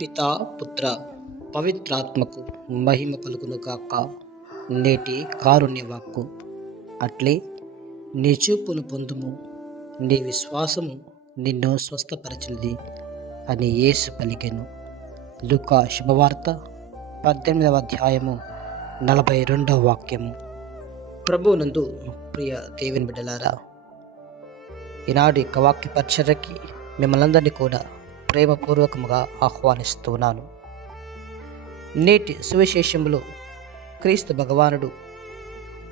పితా పుత్ర పవిత్రాత్మకు మహిమ కలుగునుగాక. నేటి కారుణ్య వాక్కు. అట్లే నీ చూపును పొందుము నీ విశ్వాసము నిన్ను స్వస్థపరచినది అని యేసు పలికెను. లుకా శుభవార్త పద్దెనిమిదవ అధ్యాయము నలభై రెండవ వాక్యము. ప్రభువునందు ప్రియ దేవుని బిడ్డలారా ఈనాడు యొక్క వాక్య పరిచర్యకి మిమ్మల్ని అందరినీ కూడా ప్రేమపూర్వకముగా ఆహ్వానిస్తున్నాను. నేటి సువిశేషంలో క్రీస్తు భగవానుడు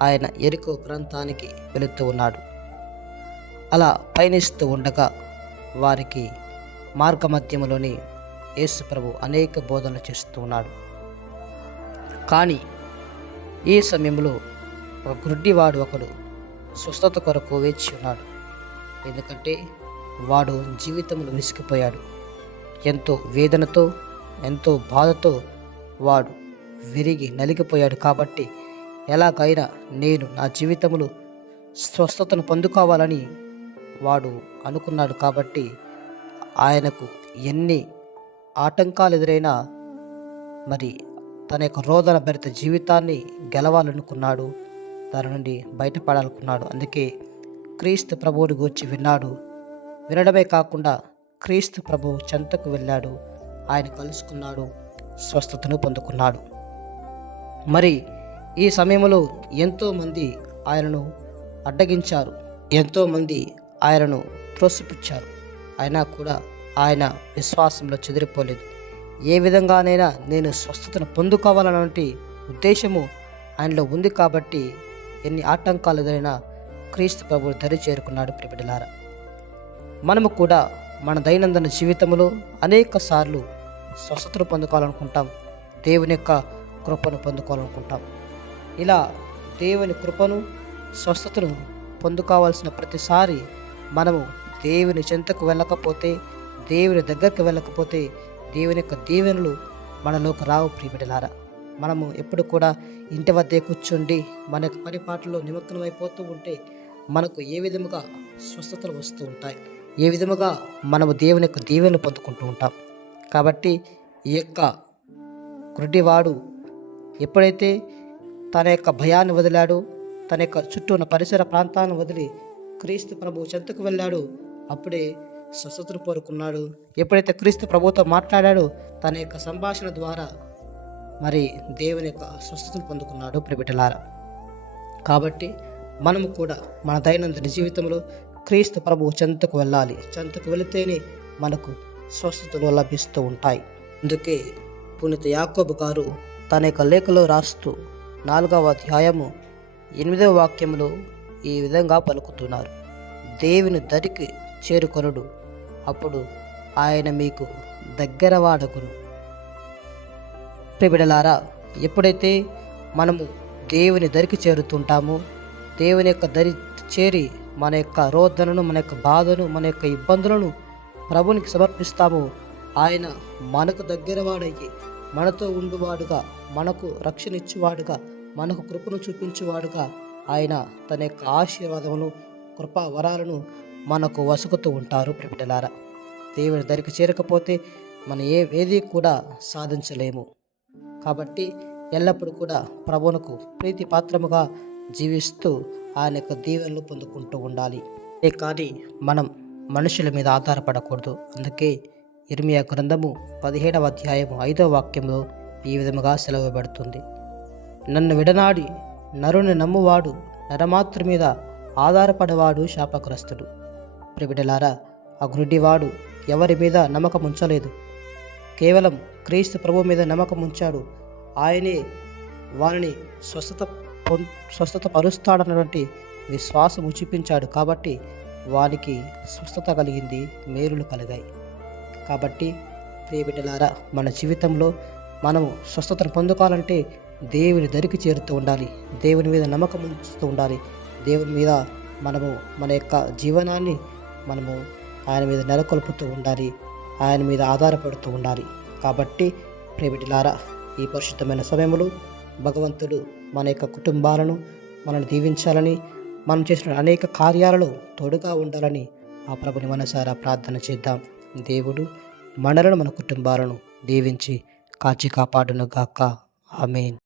ఆయన ఎరుకో ప్రాంతానికి వెళుతూ ఉన్నాడు. అలా పయనిస్తూ ఉండగా వారికి మార్గమధ్యంలోని యేసుప్రభు అనేక బోధనలు చేస్తూ ఉన్నాడు. కానీ ఈ సమయంలో ఒక గుడ్డివాడు ఒకడు స్వస్థత కొరకు వేచి ఉన్నాడు. ఎందుకంటే వాడు జీవితంలో విసిగిపోయాడు. ఎంతో వేదనతో ఎంతో బాధతో వాడు విరిగి నలిగిపోయాడు కాబట్టి ఎలాగైనా నేను నా జీవితంలో స్వస్థతను పొందుకోవాలని వాడు అనుకున్నాడు కాబట్టి ఆయనకు ఎన్ని ఆటంకాలు ఎదురైనా మరి తన యొక్క రోదన భరిత జీవితాన్ని గెలవాలనుకున్నాడు దాని నుండి బయటపడాలనుకున్నాడు. అందుకే క్రీస్తు ప్రభువుని గూర్చి విన్నాడు. వినడమే కాకుండా క్రీస్తు ప్రభు చెంతకు వెళ్ళాడు. ఆయన కలుసుకున్నాడు స్వస్థతను పొందుకున్నాడు. మరి ఈ సమయంలో ఎంతోమంది ఆయనను అడ్డగించారు. ఎంతోమంది ఆయనను త్రోసిపుచ్చారు. అయినా కూడా ఆయన విశ్వాసంలో చెదిరిపోలేదు. ఏ విధంగానైనా నేను స్వస్థతను పొందుకోవాలన్నటువంటి ఉద్దేశము ఆయనలో ఉంది కాబట్టి ఎన్ని ఆటంకాలు ఎదురైనా క్రీస్తు ప్రభువు దరి చేరుకున్నాడు ప్రిబిడలారా మనము కూడా మన దైనందిన జీవితంలో అనేక సార్లు స్వస్థతను పొందుకోవాలనుకుంటాం. దేవుని యొక్క కృపను పొందుకోవాలనుకుంటాం. ఇలా దేవుని కృపను స్వస్థతను పొందుకోవాల్సిన ప్రతిసారి మనము దేవుని చెంతకు వెళ్ళకపోతే దేవుని దగ్గరికి వెళ్ళకపోతే దేవుని యొక్క దీవెనలు మనలోకి రావు ప్రియబిడలారా. మనము ఎప్పుడు కూడా ఇంటి వద్దే కూర్చుండి మన యొక్క పరిపాటిలో నిమగ్నమైపోతూ ఉంటే మనకు ఏ విధముగా స్వస్థతలు వస్తూ ఉంటాయి. ఏ విధముగా మనము దేవుని యొక్క దీవెనలు పొందుకుంటూ ఉంటాం. కాబట్టి ఈ యొక్క గుడ్డివాడు ఎప్పుడైతే తన యొక్క భయాన్ని వదిలాడు తన యొక్క చుట్టూ ఉన్న పరిసర ప్రాంతాన్ని వదిలి క్రీస్తు ప్రభు చెంతకు వెళ్ళాడు అప్పుడే స్వస్థతను కోరుకున్నాడు. ఎప్పుడైతే క్రీస్తు ప్రభుతో మాట్లాడాడో తన యొక్క సంభాషణ ద్వారా మరి దేవుని యొక్క స్వస్థతను పొందుకున్నాడు. ప్రిబిటలారా కాబట్టి మనము కూడా మన దైనందిన జీవితంలో క్రీస్తు ప్రభు చెంతకు వెళ్ళాలి. చెంతకు వెళితేనే మనకు స్వస్థతలు లభిస్తూ ఉంటాయి. అందుకే పునీత యాకోబు గారు తన యొక్క లేఖలో రాస్తూ నాలుగవ అధ్యాయము ఎనిమిదవ వాక్యంలో ఈ విధంగా పలుకుతున్నారు. దేవుని దరికి చేరుకొనుడు అప్పుడు ఆయన మీకు దగ్గర వాడకును ప్రిబిడలారా ఎప్పుడైతే మనము దేవుని దరికి చేరుతుంటామో దేవుని యొక్క దరి చేరి మన యొక్క రోదనను మన యొక్క బాధను మన యొక్క ఇబ్బందులను ప్రభునికి సమర్పిస్తాము. ఆయన మనకు దగ్గరవాడయ్యి మనతో ఉండువాడుగా మనకు రక్షణ ఇచ్చేవాడుగా మనకు కృపను చూపించేవాడుగా ఆయన తన యొక్క ఆశీర్వాదమును కృపా వరాలను మనకు వసుకుతూ ఉంటారు ప్రిబిడలారా దేవుని దరికి చేరకపోతే మనం ఏ వేది కూడా సాధించలేము. కాబట్టి ఎల్లప్పుడూ కూడా ప్రభువునకు ప్రీతి పాత్రముగా జీవిస్తూ ఆయన యొక్క దీవెనలు పొందుకుంటూ ఉండాలి. కానీ మనం మనుషుల మీద ఆధారపడకూడదు. అందుకే ఇర్మియా గ్రంథము పదిహేడవ అధ్యాయము ఐదవ వాక్యంలో ఈ విధముగా సెలవుబడుతుంది. నన్ను విడనాడి నరుని నమ్మువాడు నరమాతృ మీద ఆధారపడేవాడు శాపగ్రస్తుడు. ప్రిబిడలారా అగ్రుడివాడు ఎవరి మీద నమ్మకం ఉంచలేదు. కేవలం క్రీస్తు ప్రభు మీద నమ్మకం ఉంచాడు. ఆయనే వారిని స్వస్థత పొం స్వస్థత పరుస్తాడన్నటువంటి విశ్వాసము చూపించాడు కాబట్టి వారికి స్వస్థత కలిగింది మేలులు కలిగాయి. కాబట్టి ప్రియబిడ్డలారా మన జీవితంలో మనము స్వస్థతను పొందుకోవాలంటే దేవుని దరికి చేరుతూ ఉండాలి. దేవుని మీద నమ్మకం ఉంచుతూ ఉండాలి. దేవుని మీద మనము మన యొక్క జీవనాన్ని మనము ఆయన మీద నెలకొల్పుతూ ఉండాలి. ఆయన మీద ఆధారపడుతూ ఉండాలి. కాబట్టి ప్రియబిడ్డలారా ఈ పరిశుద్ధమైన సమయంలో భగవంతుడు మన యొక్క కుటుంబాలను మనల్ని దీవించాలని మనం చేసిన అనేక కార్యాలలో తోడుగా ఉండాలని ఆ ప్రభుని మనసారా ప్రార్థన చేద్దాం. దేవుడు మనలను మన కుటుంబాలను దీవించి కాచి కాపాడును గాక ఆమెన్.